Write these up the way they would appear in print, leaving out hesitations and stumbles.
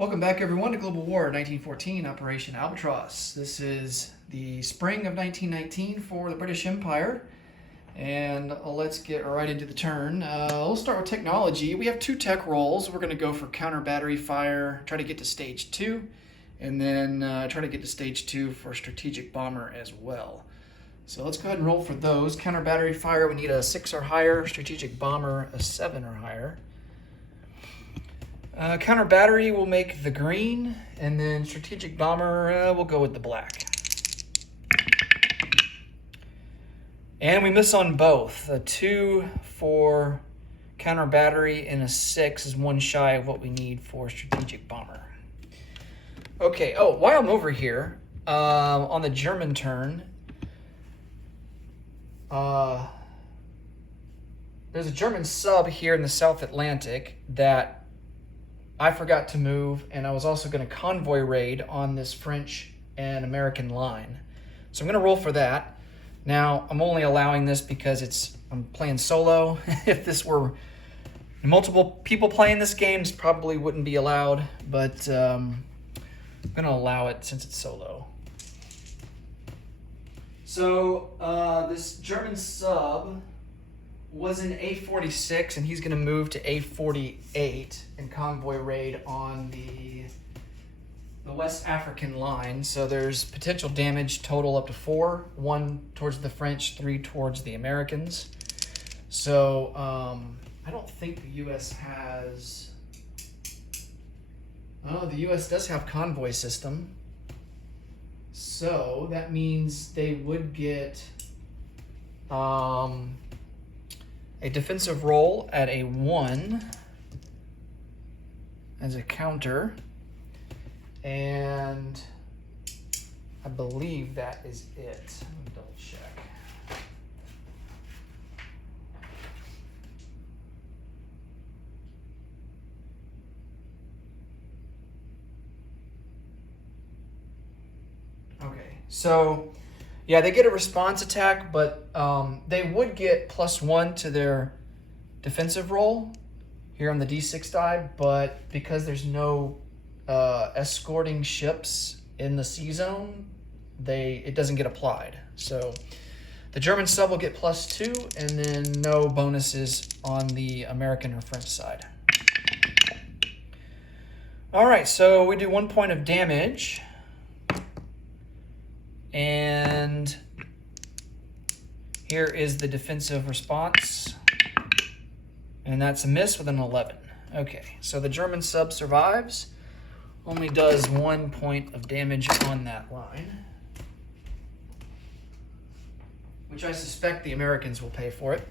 Welcome back, everyone, to Global War 1914, Operation Albatross. This is the spring of 1919 for the British Empire, and let's get right into the turn. We'll start with technology. We have two tech rolls. We're going to go for counter battery fire, try to get to stage 2, and then try to get to stage 2 for strategic bomber as well. So let's go ahead and roll for those. Counter battery fire, we need a 6 or higher. Strategic bomber, a 7 or higher. Counter battery will make the green, and then strategic bomber will go with the black. And we miss on both. A 2 for counter battery and a 6 is one shy of what we need for strategic bomber. Okay, while I'm over here, on the German turn, there's a German sub here in the South Atlantic that I forgot to move, and I was also going to convoy raid on this French and American line. So I'm going to roll for that. Now, I'm only allowing this because I'm playing solo. If this were multiple people playing this game, this probably wouldn't be allowed, but I'm going to allow it since it's solo. So this German sub was in A46, and he's going to move to A48 and convoy raid on the West African line. So there's potential damage total up to 4, 1 towards the French, 3 towards the Americans. So I don't think the U.S. has... Oh, the U.S. does have convoy system. So that means they would get a defensive roll at a 1 as a counter, and I believe that is it. Let me double check. Okay, so yeah, they get a response attack, but they would get +1 to their defensive roll here on the D6 die, but because there's no escorting ships in the C zone, it doesn't get applied. So the German sub will get +2, and then no bonuses on the American or French side. All right, so we do 1 point of damage. And here is the defensive response. And that's a miss with an 11. Okay, so the German sub survives. Only does 1 point of damage on that line, which I suspect the Americans will pay for it.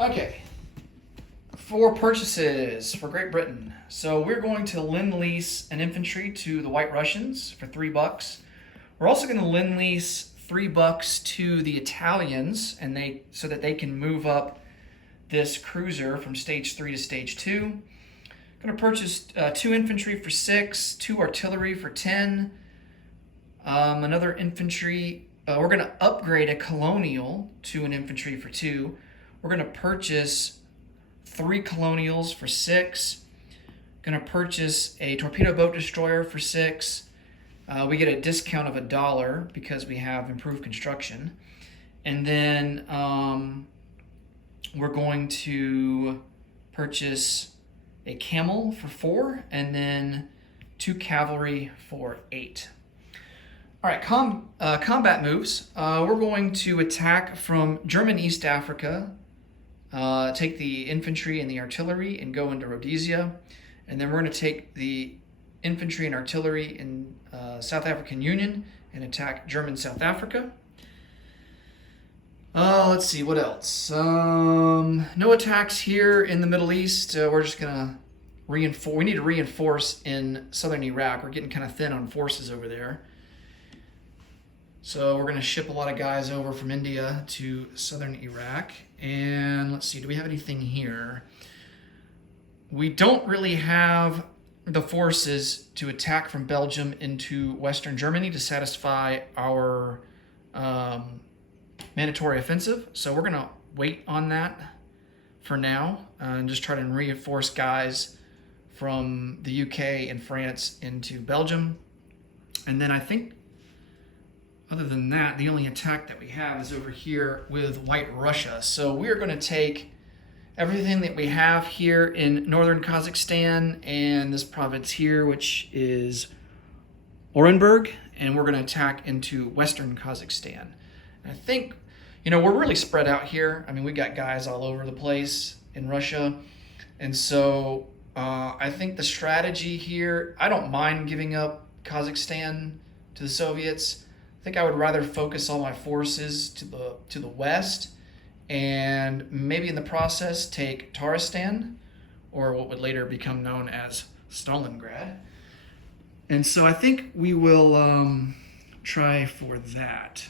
Okay, for purchases for Great Britain. So we're going to lend-lease an infantry to the White Russians for $3. We're also going to lend-lease $3 to the Italians, and so that they can move up this cruiser from stage 3 to stage 2. Going to purchase 2 infantry for 6, 2 artillery for 10, another infantry. We're going to upgrade a colonial to an infantry for 2. We're going to purchase 3 colonials for 6. Going to purchase a torpedo boat destroyer for 6. We get a discount of $1 because we have improved construction. And then we're going to purchase a camel for 4, and then 2 cavalry for 8. All right, combat moves. We're going to attack from German East Africa, take the infantry and the artillery, and go into Rhodesia. And then we're going to take the infantry and artillery in South African Union and attack German South Africa. Let's see, what else? No attacks here in the Middle East. We're just going to reinforce. We need to reinforce in southern Iraq. We're getting kind of thin on forces over there. So we're going to ship a lot of guys over from India to southern Iraq. And let's see, do we have anything here? We don't really have the forces to attack from Belgium into Western Germany to satisfy our mandatory offensive. So we're going to wait on that for now and just try to reinforce guys from the UK and France into Belgium. And then I think, other than that, the only attack that we have is over here with White Russia. So we're going to take everything that we have here in northern Kazakhstan and this province here, which is Orenburg, and we're going to attack into western Kazakhstan. And I think, we're really spread out here. I mean, we got guys all over the place in Russia. And so I think the strategy here, I don't mind giving up Kazakhstan to the Soviets. I think I would rather focus all my forces to the west and maybe in the process take Taristan, or what would later become known as Stalingrad. And so I think we will try for that.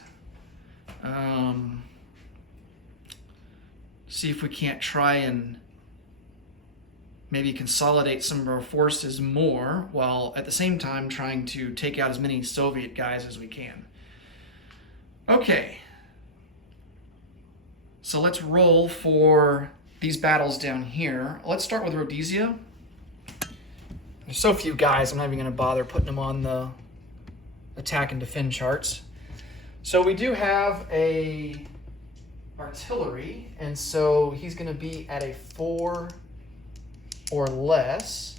See if we can't try and maybe consolidate some of our forces more while at the same time trying to take out as many Soviet guys as we can. Okay. So let's roll for these battles down here. Let's start with Rhodesia. There's so few guys, I'm not even going to bother putting them on the attack and defend charts. So we do have a artillery, and so he's going to be at a 4 or less.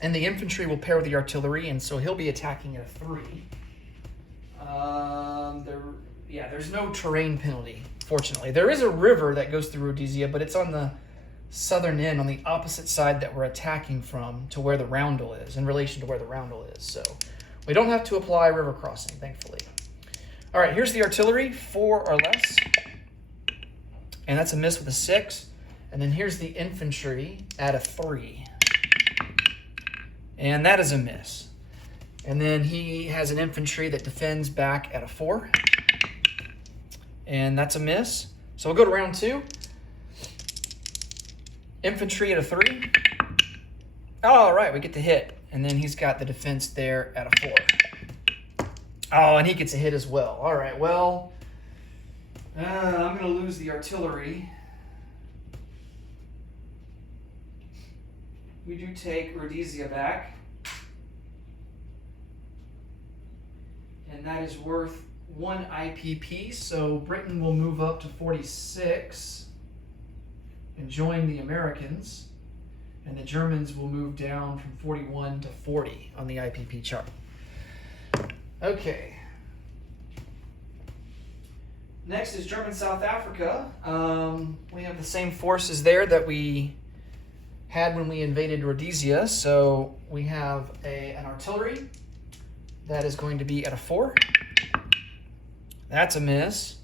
And the infantry will pair with the artillery, and so he'll be attacking at a 3. There's no terrain penalty, fortunately. There is a river that goes through Rhodesia, but it's on the southern end, on the opposite side that we're attacking from to where the roundel is, in relation to where the roundel is. So we don't have to apply river crossing, thankfully. All right, here's the artillery, 4 or less. And that's a miss with a 6. And then here's the infantry at a 3. And that is a miss. And then he has an infantry that defends back at a 4. And that's a miss. So we'll go to round 2. Infantry at a 3. All right, we get the hit. And then he's got the defense there at a 4. Oh, and he gets a hit as well. All right, well, I'm going to lose the artillery. We do take Rhodesia back. And that is worth 1 IPP, so Britain will move up to 46 and join the Americans, and the Germans will move down from 41 to 40 on the IPP chart. Okay. Next is German South Africa. We have the same forces there that we had when we invaded Rhodesia, so we have an artillery that is going to be at a 4. That's a miss.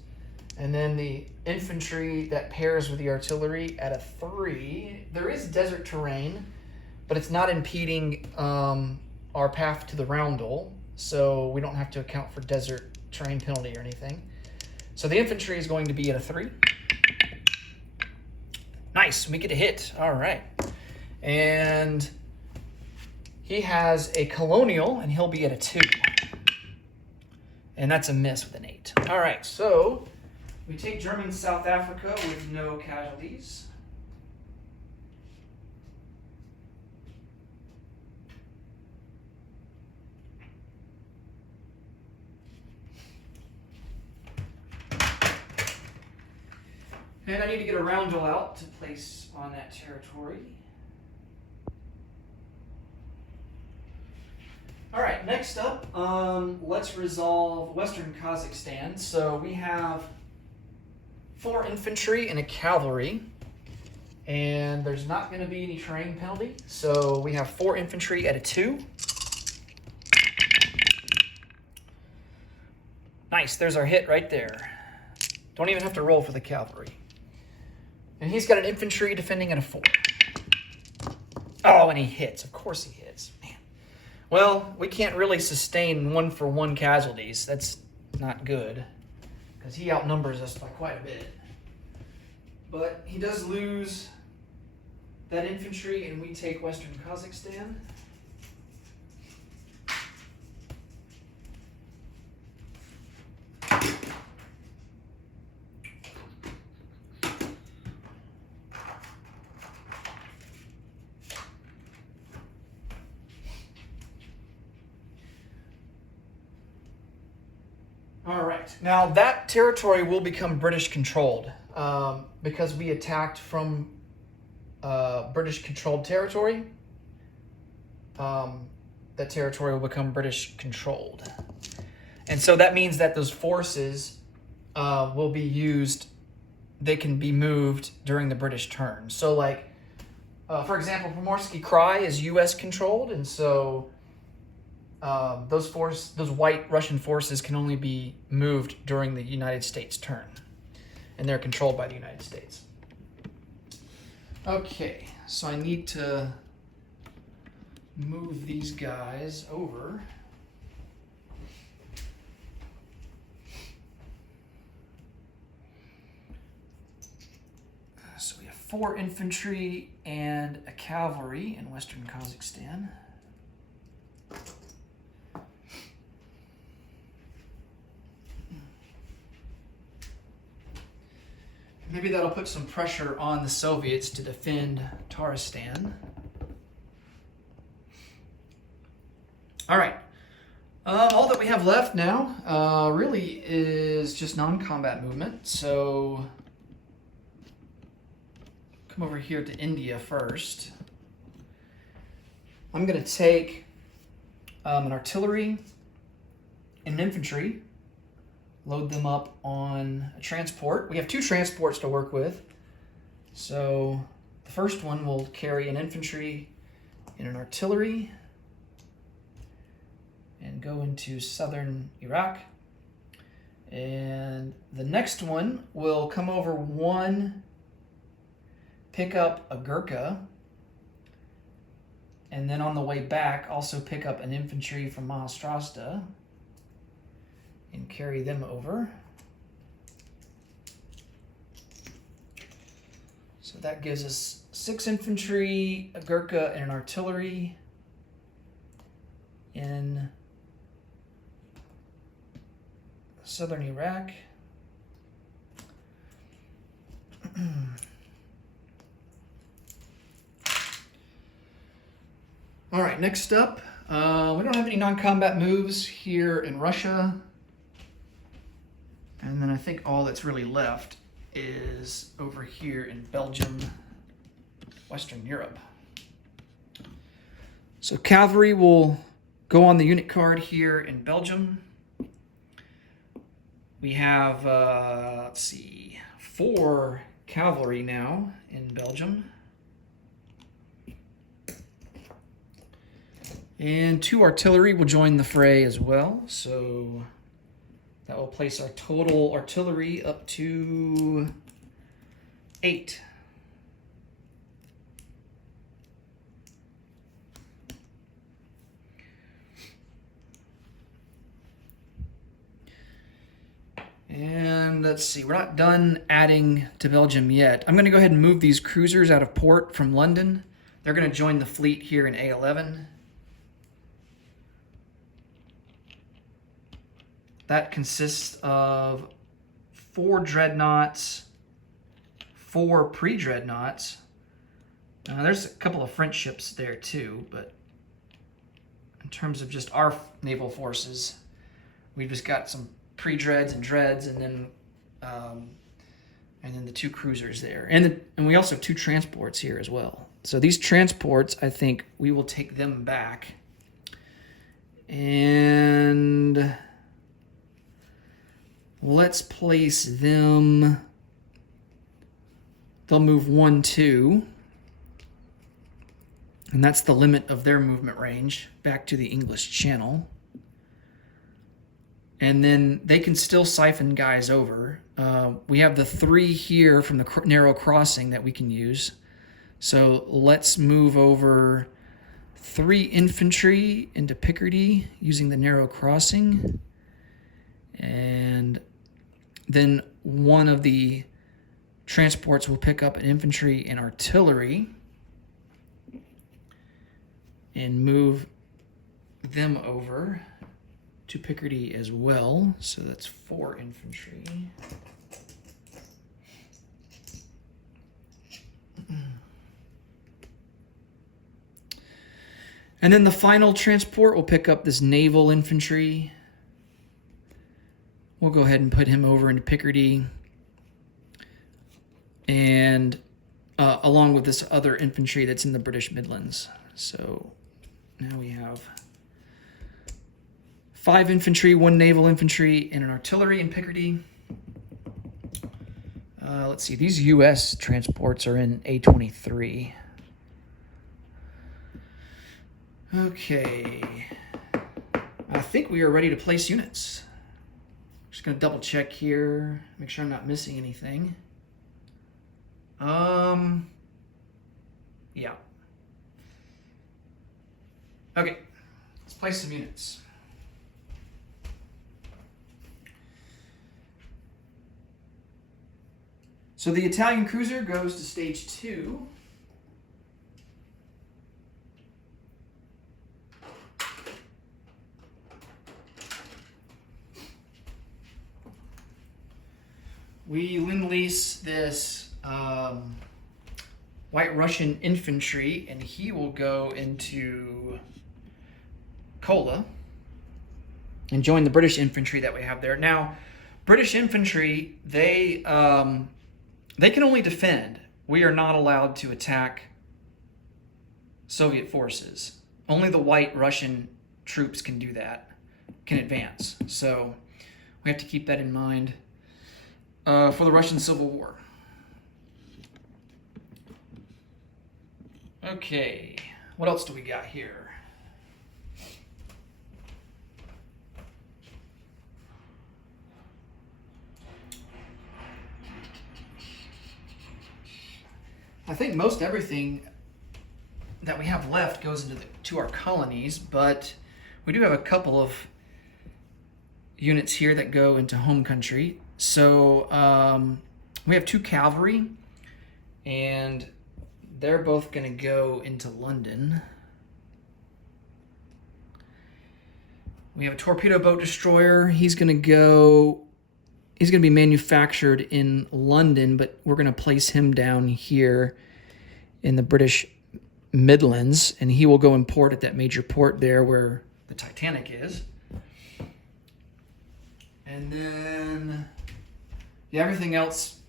And then the infantry that pairs with the artillery at a 3. There is desert terrain, but it's not impeding our path to the roundel, so we don't have to account for desert terrain penalty or anything. So the infantry is going to be at a 3. Nice, we get a hit. All right. And he has a colonial, and he'll be at a 2. And that's a miss with an 8. All right, so we take German South Africa with no casualties. And I need to get a roundel out to place on that territory. All right, next up, let's resolve Western Kazakhstan. So we have 4 infantry and a cavalry, and there's not going to be any terrain penalty. So we have 4 infantry at a 2. Nice, there's our hit right there. Don't even have to roll for the cavalry. And he's got an infantry defending at a 4. Oh, and he hits. Of course he hits. Man. Well, we can't really sustain 1-for-1 casualties. That's not good, because he outnumbers us by quite a bit. But he does lose that infantry, and we take Western Kazakhstan. All right. Now that territory will become British controlled because we attacked from British controlled territory. That territory will become British controlled. And so that means that those forces will be used, they can be moved during the British turn. So like, for example, Primorsky Krai is US controlled, and so those white Russian forces can only be moved during the United States turn, and they're controlled by the United States. Okay, so I need to move these guys over. So we have 4 infantry and a cavalry in western Kazakhstan. Maybe that'll put some pressure on the Soviets to defend Taristan. All right. All that we have left now really is just non-combat movement. So come over here to India first. I'm going to take an artillery and an infantry, load them up on a transport. We have 2 transports to work with. So the first one will carry an infantry and an artillery and go into southern Iraq. And the next one will come over one, pick up a Gurkha, and then on the way back also pick up an infantry from Maharashtra and carry them over. So that gives us 6 infantry, a Gurkha, and an artillery in southern Iraq. All right, next up, we don't have any non-combat moves here in Russia. And then I think all that's really left is over here in Belgium, Western Europe. So cavalry will go on the unit card here in Belgium. We have, 4 cavalry now in Belgium. And 2 artillery will join the fray as well. So that will place our total artillery up to 8. And let's see, we're not done adding to Belgium yet. I'm going to go ahead and move these cruisers out of port from London. They're going to join the fleet here in A11. That consists of 4 dreadnoughts, 4 pre-dreadnoughts. There's a couple of French ships there too, but in terms of just our naval forces, we've just got some pre-dreads and dreads, and then the 2 cruisers there, and we also have 2 transports here as well. So these transports, I think we will take them back, and let's place them. They'll move 1, 2, and that's the limit of their movement range back to the English Channel. And then they can still siphon guys over. We have the 3 here from the narrow crossing that we can use. So let's move over 3 infantry into Picardy using the narrow crossing. And then one of the transports will pick up an infantry and artillery and move them over to Picardy as well. So that's 4 infantry. And then the final transport will pick up this naval infantry we'll go ahead and put him over into Picardy, and along with this other infantry that's in the British Midlands. So now we have 5 infantry, 1 naval infantry, and an artillery in Picardy. Let's see, these U.S. transports are in A23. Okay, I think we are ready to place units. Just gonna double check here, make sure I'm not missing anything. Yeah. Okay, let's place some units. So the Italian cruiser goes to stage 2. We lend-lease this White Russian infantry, and he will go into Kola and join the British infantry that we have there. Now, British infantry, they can only defend. We are not allowed to attack Soviet forces. Only the White Russian troops can do that, can advance. So we have to keep that in mind for the Russian Civil War. Okay, what else do we got here? I think most everything that we have left goes to our colonies, but we do have a couple of units here that go into home country. So we have 2 cavalry, and they're both going to go into London. We have a torpedo boat destroyer. He's going to be manufactured in London, but we're going to place him down here in the British Midlands, and he will go and port at that major port there where the Titanic is. And then everything else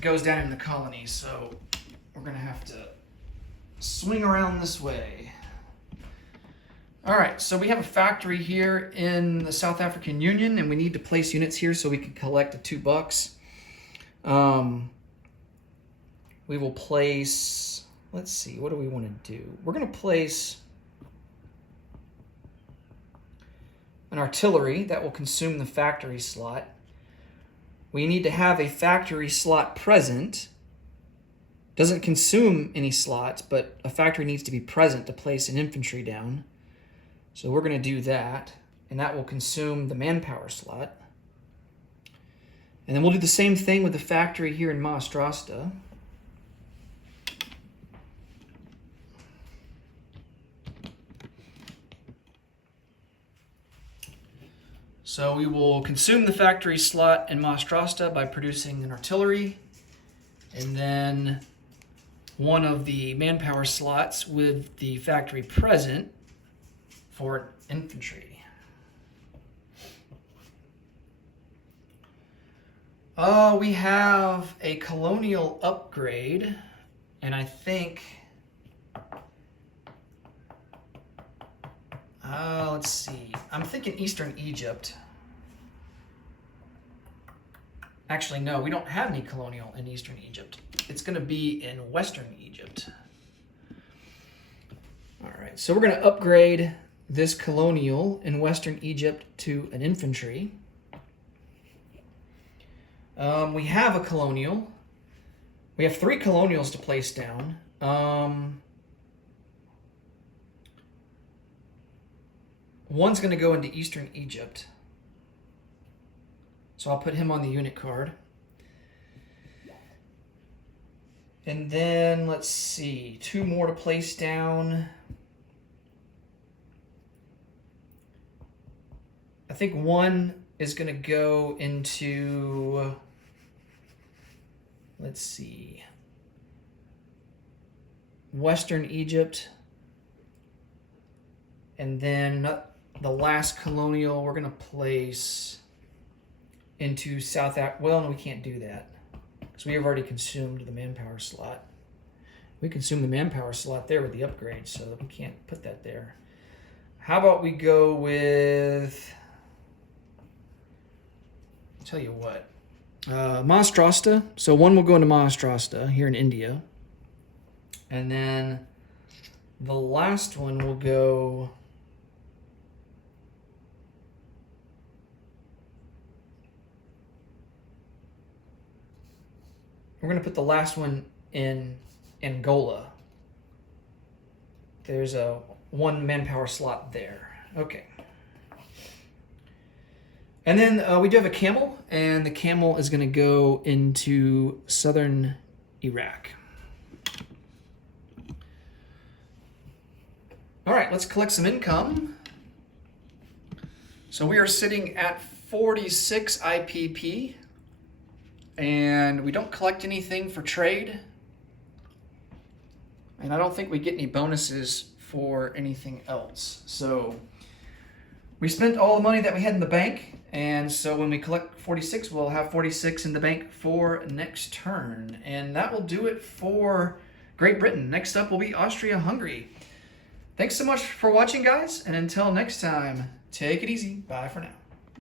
goes down in the colonies, so we're going to have to swing around this way. All right, so we have a factory here in the South African Union, and we need to place units here so we can collect the $2. We will place, let's see, what do we want to do? We're going to place an artillery that will consume the factory slot. We need to have a factory slot present. Doesn't consume any slots, but a factory needs to be present to place an infantry down. So we're going to do that, and that will consume the manpower slot. And then we'll do the same thing with the factory here in Maastrasta. So we will consume the factory slot in Maastrasta by producing an artillery, and then one of the manpower slots with the factory present for infantry. We have a colonial upgrade, and I think, let's see, I'm thinking Eastern Egypt. Actually, no, we don't have any colonial in Eastern Egypt. It's going to be in Western Egypt. All right, so we're going to upgrade this colonial in Western Egypt to an infantry. We have a colonial. We have 3 colonials to place down. One's going to go into Eastern Egypt. So I'll put him on the unit card. And then, let's see, 2 more to place down. I think one is going to go into, let's see, Western Egypt. And then the last colonial we're going to place into South Africa. Well, no, we can't do that because we have already consumed the manpower slot. We consumed the manpower slot there with the upgrade, so we can't put that there. How about we go with, I'll tell you what, Maharashtra. So one will go into Maharashtra here in India. And then the last one will go, we're going to put the last one in Angola. There's a one manpower slot there. Okay. And then we do have a camel, and the camel is going to go into southern Iraq. All right, let's collect some income. So we are sitting at 46 IPP, and we don't collect anything for trade. And I don't think we get any bonuses for anything else. So we spent all the money that we had in the bank, and so when we collect 46, we'll have 46 in the bank for next turn. And that will do it for Great Britain. Next up will be Austria-Hungary. Thanks so much for watching, guys, and until next time, take it easy. Bye for now.